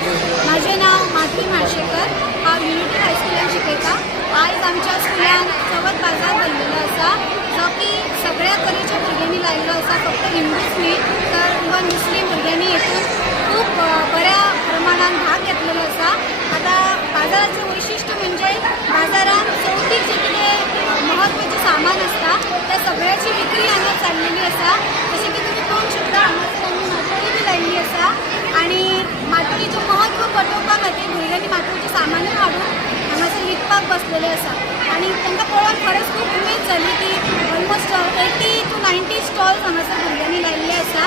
माझे नाव माधवी माळशेकर, हांव युनिटी हायस्कुलान शिकयता। आयज आमच्या स्कुलान चवथ बाजार भरलेलो आसा, जो की सगळ्या तरेच्या भुरग्यांनी लायिल्लो आसा। फक्त हिंदूच न्ही तर इवन मुस्लीम भुरग्यांनी हेतून खूप बऱ्या प्रमाणात भाग घेतलेलो आसा। आता बाजाराचें वैशिष्ट्य म्हणजे बाजारात चवथीक जे कितें महत्वाचें सामान आसता त्या सगळ्याची विक्री हांगा चाललेली आसा। जशें की तुमी पळोवंक शकता, हांगासर आमी माटोळी बी लायिल्ली आसा आनी माटोळीचें महत्व पटोवपा खातीर भुरग्यांनी माटोळीचें सामानूय हाडून हांगासर विकपाक बसलेले आसा। आनी तांकां पळोवन खरेंच खूब उमेद जाली की ऑलमोस्ट 80 to 90 स्टॉल्स हांगासर भुरग्यांनी लायिल्ले आसा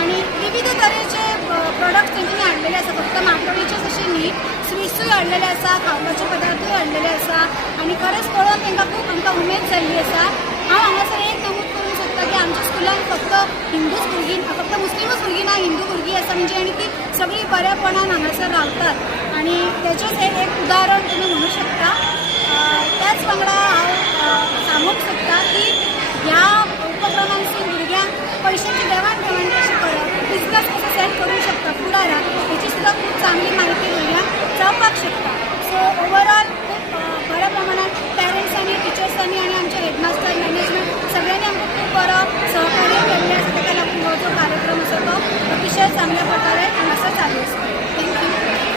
आनी विविध तरेचे प्रोडक्ट्स तेंच्यांनी हाडलेले आसा। फक्त माटोळीचेच अशें न्ही, स्विट्सूय हाडलेले आसा, खावपाचे पदार्थूय हाडलेले आसा आनी खरेंच पळोवन तांकां खूब आमकां उमेद जाल्ली आसा। हांव हांगासर एक नमूद करूंक सोदता की आमच्या स्कुलान फक्त हिंदूच भुरगीं, फक्त मुस्लिमूच भुरगीं ना, हिंदू भुरगीं आसा म्हणजे आनी ती सगळीं बऱ्यापणान हांगासर रावतात आनी तेचेंच एक उदाहरण तुमी म्हणूं शकता। त्याच वांगडा हांव